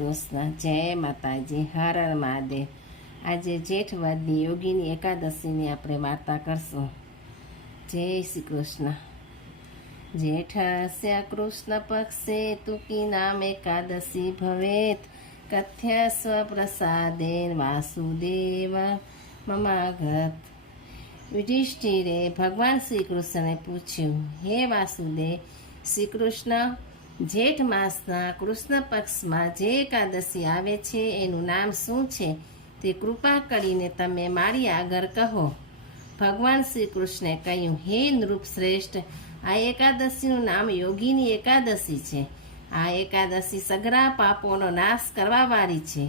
કૃષ્ણ. જય માતાજી. હર હર મહાદેવ. આજે જેઠ વદની યોગીની એકાદશીની આપણે વાર્તા કરશું. જય શ્રી કૃષ્ણ. જેઠસ્ય કૃષ્ણ પક્ષે તુકી નામ એકાદશી ભવેત કથ્ય સ્વપ્રસાદેન વાસુદેવ મમાગત. યુધિષ્ઠિરે ભગવાન શ્રી કૃષ્ણને પૂછ્યું, હે વાસુદેવ, શ્રી કૃષ્ણ, જેઠ માસના કૃષ્ણ પક્ષમાં જે એકાદશી આવે છે એનું નામ શું છે તે કૃપા કરીને તમે મારી આગળ કહો. ભગવાન શ્રી કૃષ્ણે કહ્યું, હે નૃપશ્રેષ્ઠ, આ એકાદશીનું નામ યોગીની એકાદશી છે. આ એકાદશી સઘળા પાપોનો નાશ કરવાવાળી છે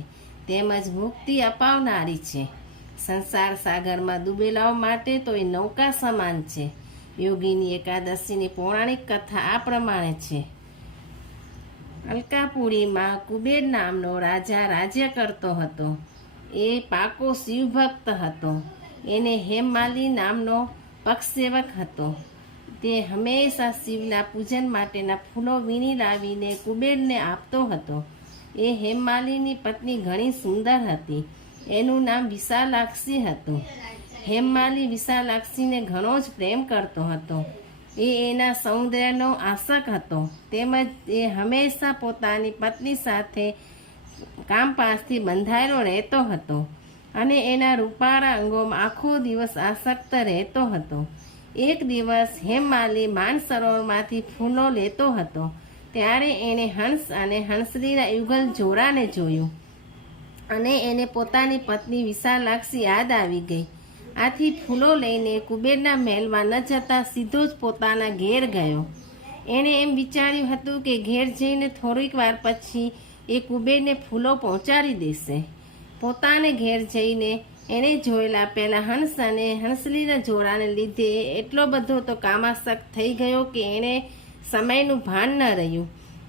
તેમજ મુક્તિ અપાવનારી છે. સંસાર સાગરમાં ડૂબેલાઓ માટે તો એ નૌકા સમાન છે. યોગીની એકાદશીની પૌરાણિક કથા આ પ્રમાણે છે. અલકાપુરીમાં કુબેર નામનો રાજા રાજ્ય કરતો હતો. એ પાકો શિવભક્ત હતો. એને હેમમાલી નામનો પક્ષસેવક હતો. તે હંમેશા શિવના પૂજન માટેના ફૂલો વીણી લાવીને કુબેરને આપતો હતો. એ હેમમાલીની પત્ની ઘણી સુંદર હતી. એનું નામ વિશાલાક્ષી હતું. હેમમાલી વિશાલાક્ષીને ઘણો જ પ્રેમ કરતો હતો. એ એના સૌંદર્યનો આશક હતો. તેમજ એ હંમેશા પોતાની પત્ની સાથે કામપાસથી બંધાયેલો રહેતો હતો અને એના રૂપાળા અંગોમાં આખો દિવસ આસક્ત રહેતો હતો. એક દિવસ હેમમાલી માનસરોવરમાંથી ફૂલો લેતો હતો ત્યારે એણે હંસ અને હંસલીના યુગલ જોડાને જોયું અને એને પોતાની પત્ની વિશાલાક્ષી યાદ આવી ગઈ. આથી ફૂલો લઈને કુબેરના મહેલમાં ન જતા સીધો જ પોતાના ઘેર ગયો. એણે એમ વિચાર્યું હતું કે ઘેર જઈને થોડીક વાર પછી એ કુબેરને ફૂલો પહોંચાડી દેશે. પોતાને ઘેર જઈને એણે જોયેલા પહેલાં હંસ અને હંસલીના જોડાને લીધે એટલો બધો તો કામાસક્ત થઈ ગયો કે એણે સમયનું ભાન ન રહ્યું.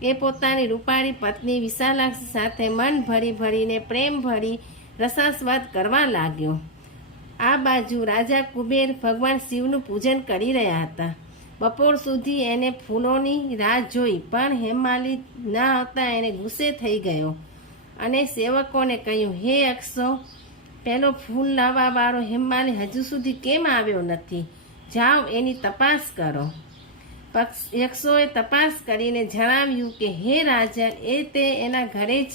એ પોતાની રૂપાળી પત્ની વિશાલાક્ષી સાથે મન ભરીને પ્રેમ ભરી રસાસ્વાદ કરવા લાગ્યો. આ બાજુ રાજા કુબેર ભગવાન શિવનું પૂજન કરી રહ્યા હતા. બપોર સુધી એને ફૂલોની રાહ જોઈ પણ હેમમાલી ન આવતા એને ગુસ્સે થઈ ગયો અને સેવકોને કહ્યું, હે અક્ષો, પેલો ફૂલ લાવવાવાળો હેમમાલી હજુ સુધી કેમ આવ્યો નથી? જાઓ એની તપાસ કરો. યક્ષોએ તપાસ કરીને જણાવ્યું કે હે રાજન, એ તે એના ઘરે જ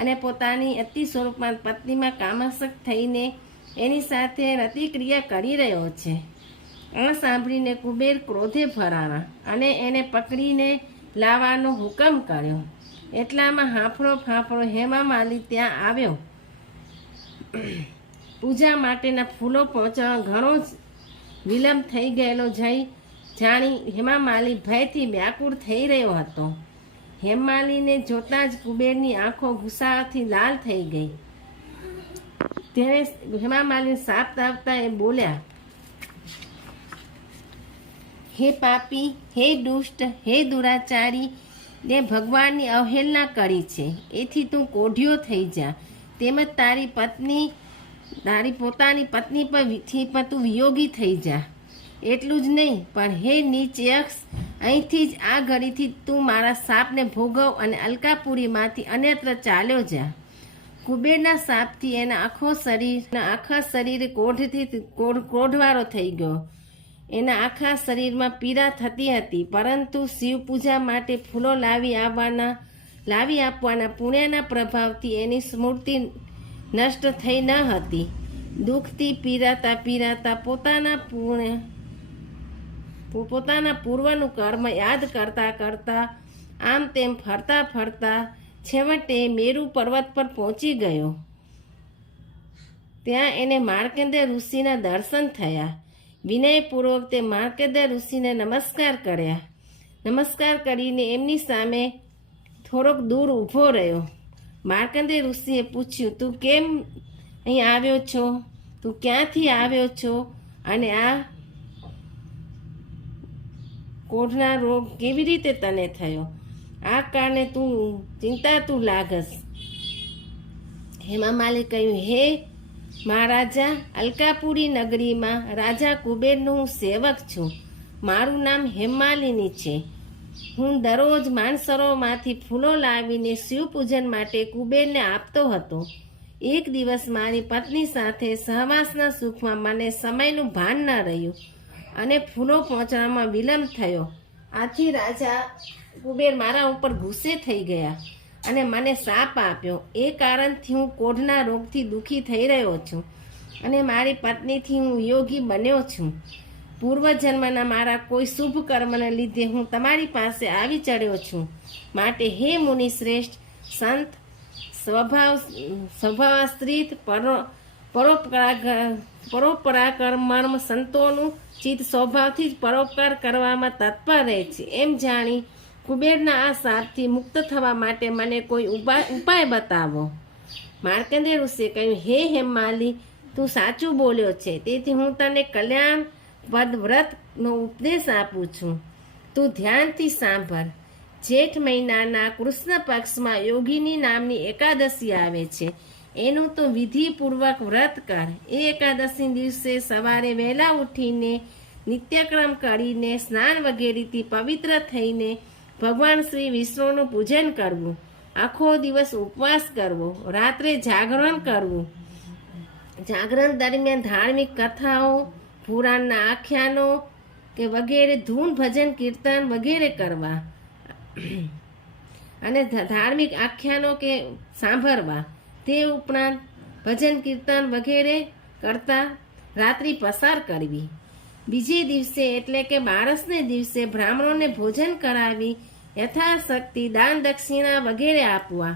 અને પોતાની અતિ સ્વરૂપમાં પત્નીમાં કામાસક્ત થઈને એની સાથે રતિક્રિયા કરી રહ્યો છે. આ સાંભળીને કુબેર ક્રોધે ભરાણા અને એને પકડીને લાવવાનો હુકમ કર્યો. એટલામાં ફાંફળો હેમમાલી ત્યાં આવ્યો. પૂજા માટેના ફૂલો પહોંચવામાં ઘણો જ વિલંબ થઈ ગયેલો જાણી હેમમાલી ભયથી વ્યાકુળ થઈ રહ્યો હતો. હેમમાલીને જોતાં જ કુબેરની આંખો ગુસ્સાથી લાલ થઈ ગઈ. તેણે હેમમાલીને શાપ આપતા એ બોલ્યા, હે પાપી, હે દુષ્ટ, હે દુરાચારી, તે ભગવાનની અવહેલના કરી છે. એથી તું કોઢિયો થઈ જા. તેમજ તારી પોતાની પત્ની પર તું વિયોગી થઈ જા. એટલું જ નહીં પણ હે નીચ યક્ષ, અહીંથી જ આ ઘડીથી તું મારા શાપને ભોગવ અને અલકાપુરીમાંથી અન્યત્ર ચાલ્યો જા. કુબેરના શાપથી એના આખા શરીર કોઢવાળો થઈ ગયો. એના આખા શરીરમાં પીડા થતી હતી, પરંતુ શિવ પૂજા માટે ફૂલો લાવી આપવાના પુણ્યના પ્રભાવથી એની સ્મૃતિ નષ્ટ થઈ ન હતી. દુઃખથી પીરાતા પોતાના પૂર્વનું કર્મ યાદ કરતા આમ તેમ ફરતા છેવટે મેરુ પર્વત પર પહોંચી ગયો. ત્યાં એને માર્કંડેય ઋષિના દર્શન થયા. વિનયપૂર્વક તે માર્કંડેય ઋષિને નમસ્કાર કર્યા. નમસ્કાર કરીને એમની સામે થોડોક દૂર ઊભો રહ્યો. માર્કંડેય ઋષિએ પૂછ્યું, તું કેમ અહીં આવ્યો છો? તું ક્યાંથી આવ્યો છો? અને આ કોઢના રોગ કેવી રીતે તને થયો? આ કારણે તું ચિંતાતુર લાગસ. હેમમાલી કહ્યું, હે મહારાજા, અલકાપુરી નગરીમાં રાજા કુબેરનો હું સેવક છું. મારું નામ હેમમાલિની છે. હું દરરોજ માનસરોવરમાંથી ફૂલો લાવીને શિવ પૂજન માટે કુબેરને આપતો હતો. એક દિવસ મારી પત્ની સાથે સહવાસના સુખમાં મને સમયનું ભાન ન રહ્યું અને ફૂલો પહોંચવામાં વિલંબ થયો. આથી રાજા કુબેર મારા ઉપર ગુસ્સે થઈ ગયા અને મને શાપ આપ્યો. એ કારણથી હું કોઢના રોગથી દુઃખી થઈ રહ્યો છું અને મારી પત્નીથી હું યોગી બન્યો છું. પૂર્વજન્મના મારા કોઈ શુભ કર્મને લીધે હું તમારી પાસે આવી ચડ્યો છું. માટે હે મુનિ શ્રેષ્ઠ, સંત સ્વભાવાશ્રિત પરોપરાકર મર્મ સંતોનું ચિત્ત સ્વભાવથી જ પરોપકાર કરવામાં તત્પર રહે છે. એમ જાણી કુબેરના આ શાપથી મુક્ત થવા માટે મને કોઈ ઉપાય બતાવો. માર્કંડેય ઋષિએ કહ્યું, હે હેમમાલી, તું સાચું બોલ્યો છે. તેથી હું તને કલ્યાણ પદ વ્રતનો ઉપદેશ આપું છું. તું ધ્યાનથી સાંભળ. જેઠ મહિનાના કૃષ્ણ પક્ષમાં યોગિની નામની એકાદશી આવે છે. એનું તો વિધિપૂર્વક વ્રત કર. એ એકાદશી દિવસે સવારે વહેલા ઉઠીને નિત્યક્રમ કરીને સ્નાન વગેરેથી પવિત્ર થઈને ભગવાન શ્રી વિષ્ણુનું પૂજન કરવું. આખો દિવસ ઉપવાસ કરવો. રાત્રે જાગરણ કરવું. જાગરણ દરમિયાન ધાર્મિક કથાઓ, પુરાણના આખ્યાનો કે વગેરે ધૂન ભજન કીર્તન વગેરે કરવા અને ધાર્મિક આખ્યાનો કે સાંભળવા. તે ઉપરાંત ભજન કીર્તન વગેરે કરતા રાત્રિ પસાર કરવી. બીજે દિવસે એટલે કે બારસને દિવસે બ્રાહ્મણોને ભોજન કરાવી યથાશક્તિ દાન દક્ષિણા વગેરે આપવા.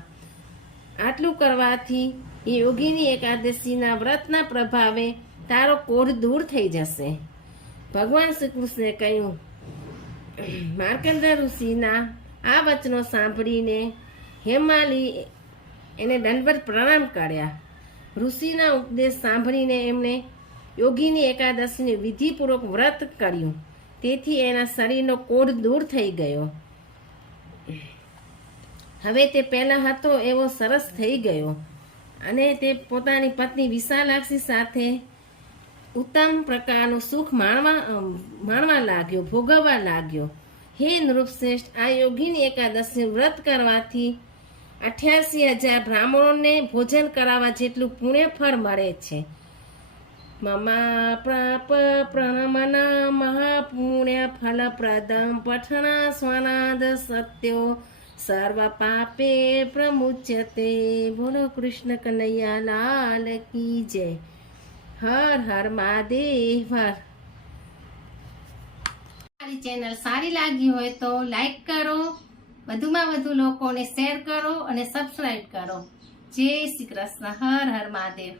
આટલું કરવાથી એ યોગીની એકાદશીના વ્રતના પ્રભાવે તારો કોઢ દૂર થઈ જશે. ભગવાન શ્રી કૃષ્ણે કહ્યું. માર્કંડેય ઋષિના આ વચનો સાંભળીને હેમાલી એને દંડવત પ્રણામ કર્યા. ઋષિના ઉપદેશ સાંભળીને એમણે યોગીની એકાદશીનું વિધિપૂર્વક વ્રત કર્યું. તેથી એના શરીરનો કોઢ દૂર થઈ ગયો. હવે તે પહેલા હતો એવો સરસ થઈ ગયો અને તે પોતાની પત્ની વિશાલાક્ષી સાથે ઉત્તમ પ્રકારનું સુખ માણવા લાગ્યો, ભોગવવા લાગ્યો. હે નૃપશ્રેષ્ઠ, આ યોગીની એકાદશી વ્રત કરવાથી 88,000 બ્રાહ્મણોને ભોજન કરાવવા જેટલું પુણ્ય ફળ મળે છે. મમા પ્રાપ પ્રણમના મહાપુણ્ય ફલપ્રદમ પઠણા સ્વનાદ સત્યો સર્વ પાપે પ્રમુચ્યતે. બોલો કૃષ્ણ કનૈયા લાલ કી જય. હર હર મહાદેવ. મારી ચેનલ સારી લાગી હોય તો લાઈક કરો, વધુમાં વધુ લોકોને શેર કરો અને સબસ્ક્રાઈબ કરો. જય શ્રી કૃષ્ણ. હર હર મહાદેવ.